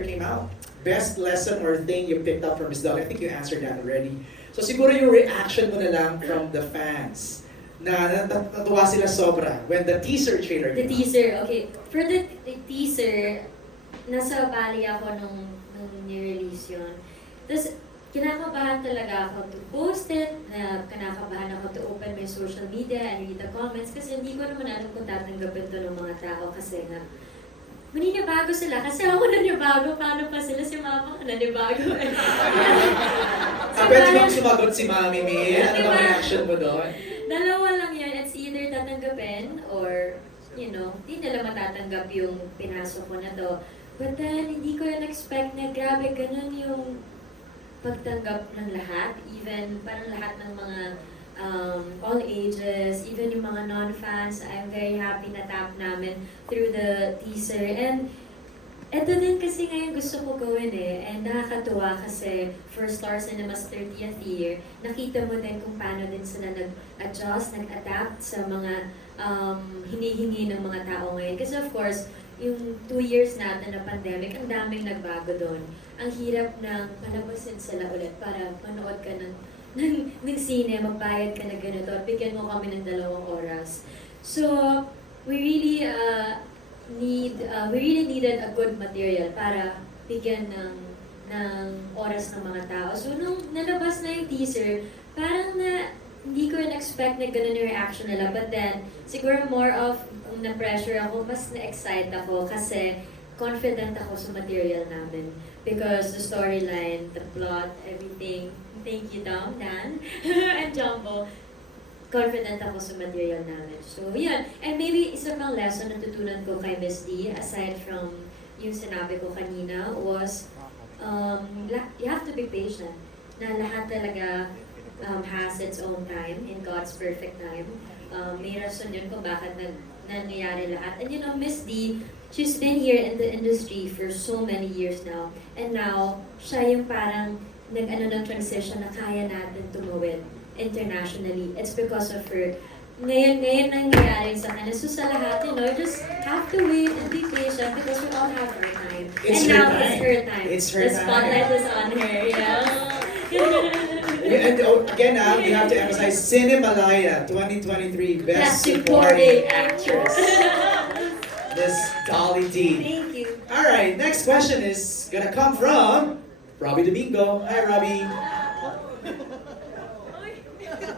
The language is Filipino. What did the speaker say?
came out. Best lesson or thing you picked up from Miss Dolly? I think you answered that already. So siguro yung reaction mo na lang from the fans na natuwa sila sobra when the teaser trailer The came out. teaser, okay. For the teaser, nasa Bali ako nung nirelease yun. Tapos, kinakabahan talaga ako to post it, kinakabahan ako to open my social media and read the comments kasi hindi ko naman alam kung tatanggapin to ng mga tao kasi nga, maninibago sila kasi ako nanibago, paano pa sila si mama nanibago eh. Pwede bang sumagot si Mami May? Ano bang reaction mo doon? Dalawa lang yan. It's either tatanggapin or, you know, hindi nila matatanggap yung pinasok ko na to. But then, hindi ko yun expect na grabe, ganun yung pagtanggap ng lahat. Even parang lahat ng mga all ages, even yung mga non-fans, I'm very happy na tap namin through the teaser. And eto din kasi ngayon gusto ko gawin eh. And nakakatuwa kasi for Star Cinema's 30th year, nakita mo din kung paano din sila nag-adjust, nag-adapt sa mga hinihingi ng mga tao ngayon. Kasi of course, yung 2 years natin na pandemic, ang daming nagbago doon. Ang hirap na palabasin sila ulit para manood ka ng sine, magbayad ka na ganito, at bigyan mo kami ng 2 oras. So, we really needed a good material para bigyan ng oras ng mga tao. So, nung nalabas na yung teaser, parang hindi ko expect na ganun yung reaction nila. But then, siguro more of, kung na-pressure ako, mas na-excite ako kasi confident ako sa material namin. Because the storyline, the plot, everything, thank you, Dom, Dan, and Jumbo, confident ako sa material namin. So, yan. And maybe isa pang lesson na tutunan ko kay Miss D, aside from yung sinabi ko kanina, was you have to be patient. Na lahat talaga has its own time, in God's perfect time. May rason yun kung bakit nangyayari lahat. And you know, Miss D, she's been here in the industry for so many years now. And now, siya yung parang ng transition na kaya natin tumawid internationally. It's because of her. Ngayon nangyayari sa kanya. So sa lahat, you know, just have to wait and be patient because we all have our time. It's and her now time. it's her time. It's her the spotlight is on her, And again, we have to emphasize Cinemalaya 2023 Best Best Supporting Supporting Actress. Miss Dolly D. Thank you. All right, next question is gonna come from Robbie Domingo. Hi, Robbie.